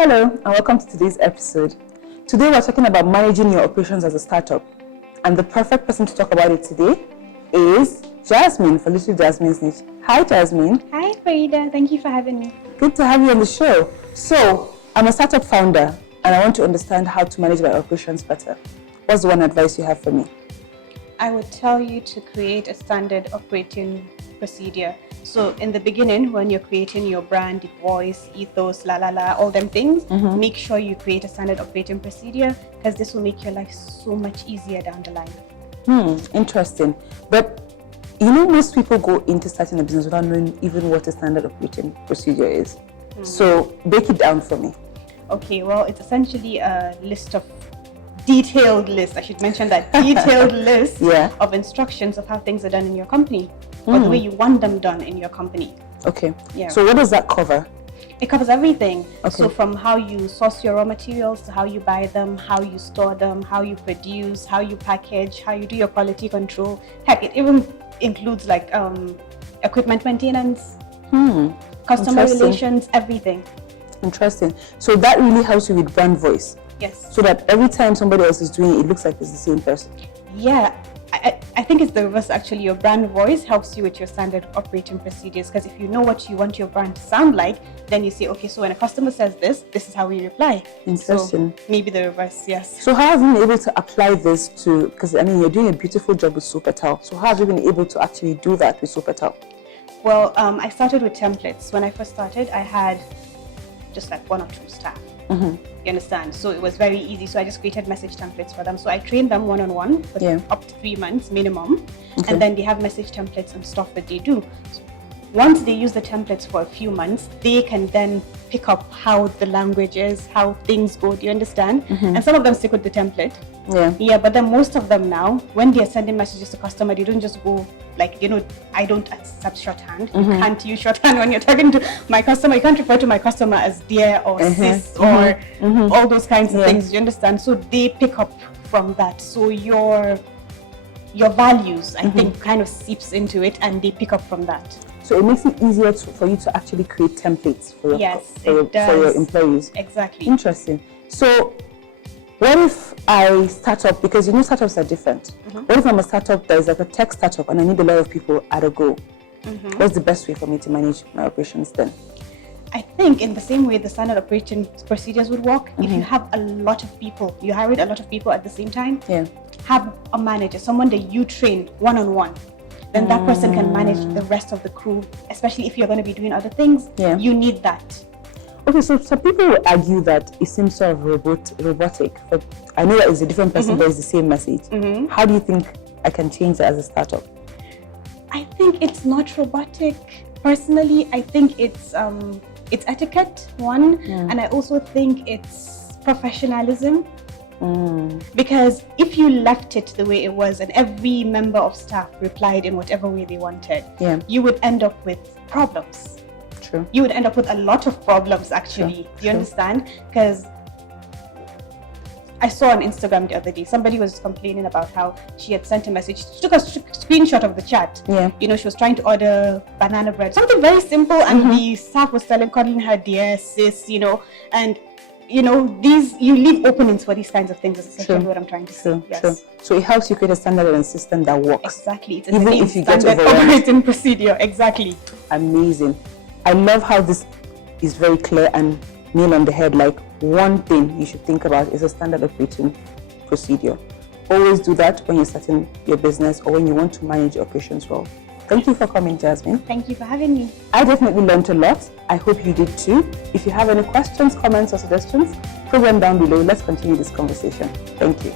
Hello and welcome to today's episode. Today we're talking about managing your operations as a startup. And the perfect person to talk about it today is Jasmine for Little Jasmine's Niche. Hi Jasmine. Hi Farida, thank you for having me. Good to have you on the show. So, I'm a startup founder and I want to understand how to manage my operations better. What's the one advice you have for me? I would tell you to create a standard operating procedure. So in the beginning, when you're creating your brand, voice, ethos, all them things, make sure you create a standard operating procedure because this will make your life so much easier down the line. Interesting. But you know, most people go into starting a business without knowing even what a standard operating procedure is. So break it down for me. Okay, well, it's essentially a detailed list, I should mention that, detailed list of instructions of how things are done in your company or the way you want them done in your company. Okay. Yeah. So what does that cover? It covers everything. Okay. So from how you source your raw materials, to how you buy them, how you store them, how you produce, how you package, how you do your quality control. Heck, it even includes like equipment maintenance, customer relations, everything. Interesting. So that really helps you with brand voice. Yes. So that every time somebody else is doing it, it looks like it's the same person. Yeah. I think it's the reverse actually. Your brand voice helps you with your standard operating procedures because if you know what you want your brand to sound like, then you say, okay, so when a customer says this is how we reply. Interesting. So maybe the reverse, yes. So how have you been able to apply this to, because I mean, you're doing a beautiful job with Supertal. So how have you been able to actually do that with Supertal? Well, I started with templates. When I first started, I had just like 1 or 2 staff. You understand? So it was very easy. So I just created message templates for them. So I trained them one-on-one for up to 3 months minimum. Okay. And then they have message templates and stuff that they do. So once they use the templates for a few months, they can then pick up how the language is, how things go. Do you understand? And some of them stick with the template. Yeah, but then most of them now, when they're sending messages to customer, they don't just go like, you know, I don't accept shorthand. You can't use shorthand when you're talking to my customer. You can't refer to my customer as dear or sis or all those kinds of things. Do you understand? So they pick up from that. So your values, I think, kind of seeps into it and they pick up from that. So it makes it easier for you to actually create templates for your employees. Exactly. Interesting. So what if I start up, because you know startups are different. What if I'm a startup that is like a tech startup and I need a lot of people at a go? What's the best way for me to manage my operations then? I think in the same way the standard operating procedures would work, if you have a lot of people, you hired a lot of people at the same time, have a manager, someone that you train one-on-one. Then that person can manage the rest of the crew, especially if you're going to be doing other things. You need that. Okay, so some people will argue that it seems sort of robotic, but I know that it's a different person, but it's the same message. How do you think I can change that as a startup? I think it's not robotic. Personally, I think it's etiquette, one, and I also think it's professionalism. Because if you left it the way it was and every member of staff replied in whatever way they wanted, you would end up with problems. True. You would end up with a lot of problems actually. Do you understand? Because I saw on Instagram the other day, somebody was complaining about how she had sent a message. She took a screenshot of the chat. You know, she was trying to order banana bread, something very simple, and the staff was calling her dear sis, you know, and you know, you leave openings for these kinds of things. Is essentially what I'm trying to say. Yes. So it helps you create a standard and system that works. Exactly. It's even if you get standard operating procedure. Exactly. Amazing. I love how this is very clear and nail on the head. Like one thing you should think about is a standard operating procedure. Always do that when you're starting your business or when you want to manage your operations well. Thank you for coming, Jasmine. Thank you for having me. I definitely learned a lot. I hope you did too. If you have any questions, comments, or suggestions, put them down below. Let's continue this conversation. Thank you.